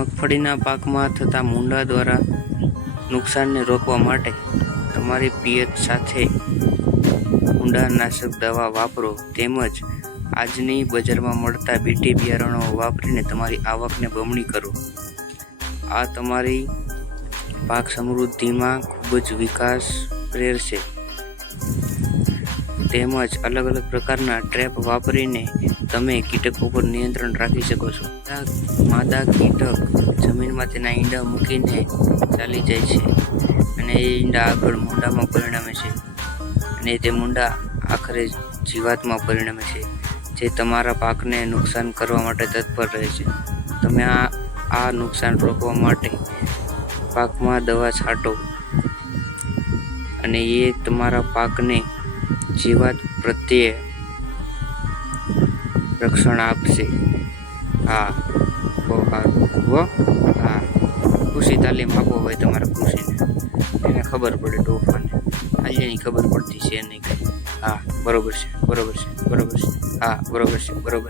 મગફળીના પાકમાં થતા મૂંડા દ્વારા નુકસાનને રોકવા માટે તમારી પિયત સાથે મૂંડાનાશક દવા વાપરો તેમજ આજની બજારમાં મળતા બીટી બિયારણો વાપરીને તમારી આવકને બમણી કરો. આ તમારી પાક સમૃદ્ધિમાં ખૂબ જ વિકાસ પ્રેરશે. તેમજ અલગ અલગ પ્રકારના ટ્રેપ વાપરીને તમે કીટકો પર નિયંત્રણ રાખી શકો છો. માદા કીટક જમીનમાં તેના ઈંડા મૂકીને ચાલી જાય છે અને એ ઈંડા આગળ મૂંડામાં પરિણમે છે અને તે મૂંડા આખરે જીવાતમાં પરિણમે છે, જે તમારા પાકને નુકસાન કરવા માટે તત્પર રહે છે. તમે આ નુકસાન રોકવા માટે પાકમાં દવા છાંટો અને એ તમારા પાકને જીવાત પ્રત્યે રક્ષણ આપશે. હા, બહુ સારું. હા, કૃષિ તાલીમ આપવો હોય તમારા કૃષિને, એને ખબર પડે ટોફાને, આજે એની ખબર પડતી છે નહીં કંઈ. હા, બરોબર છે. હા, બરોબર છે.